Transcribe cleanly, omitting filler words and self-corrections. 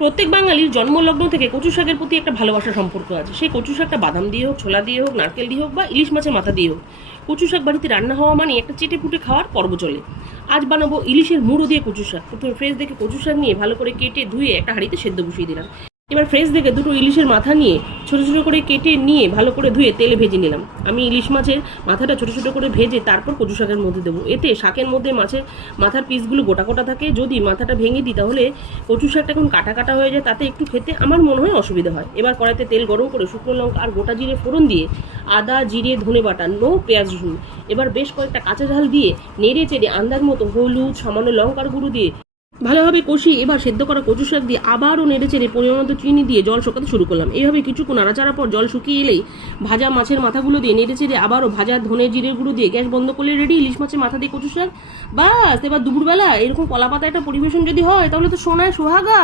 প্রত্যেক বাঙালির জন্মলগ্ন থেকে কচু শাকের প্রতি একটা ভালোবাসা সম্পর্ক আছে। সেই কচু শাকটা বাদাম দিয়ে হোক, ছোলা দিয়ে হোক, নারকেল দিয়ে হোক বা ইলিশ মাছের মাথা দিয়ে হোক, কচু শাক বাড়িতে রান্না হওয়া মানে একটা চেটে পুটে খাওয়ার পর্ব চলে। আজ বানাবো ইলিশের মুড়ো দিয়ে কচু শাক। প্রথমে ফ্রেশ দেখে কচু শাক নিয়ে ভালো করে কেটে ধুয়ে একটা হাঁড়িতে সেদ্ধ বসিয়ে দিলাম। এবার ফ্রেশ দেখে দুটো ইলিশের মাথা নিয়ে ছোটো ছোটো করে কেটে নিয়ে ভালো করে ধুয়ে তেলে ভেজে নিলাম। আমি ইলিশ মাছের মাথাটা ছোটো ছোটো করে ভেজে তারপর কচু শাকের মধ্যে দেবো। এতে শাকের মধ্যে মাছের মাথার পিসগুলো গোটা গোটা থাকে। যদি মাথাটা ভেঙে দিই তাহলে কচু শাকটা এখন কাটা কাটা হয়ে যায়, তাতে একটু খেতে আমার মনে হয় অসুবিধা হয়। এবার কড়াইতে তেল গরম করে শুকনো লঙ্কা আর গোটা জিরে ফোড়ন দিয়ে আদা জিরে ধনে বাটা পেঁয়াজ রসুন, এবার বেশ কয়েকটা কাঁচা ঝাল দিয়ে নেড়ে চেড়ে আন্দাজ মতো হলুদ সামান্য লঙ্কার গুঁড়ো দিয়ে ভালোভাবে কষিয়ে এবার সেদ্ধ করা কচু শাক দিয়ে আবারও নেড়ে চেড়ে পরিমাণ মতো চিনি দিয়ে জল শুকাতে শুরু করলাম। এইভাবে কিছুক্ষণ নাড়াচাড়া পর জল শুকিয়ে এলেই ভাজা মাছের মাথাগুলো দিয়ে নেড়ে চেড়ে আবারও ভাজা ধনে জিরের গুঁড়ো দিয়ে গ্যাস বন্ধ করলে রেডি ইলিশ মাছের মাথা দিয়ে কচু শাক। বাস, এবার দুপুরবেলা এরকম কলা পাতা একটা পরিবেশন যদি হয় তাহলে তো সোনায় সোহাগা।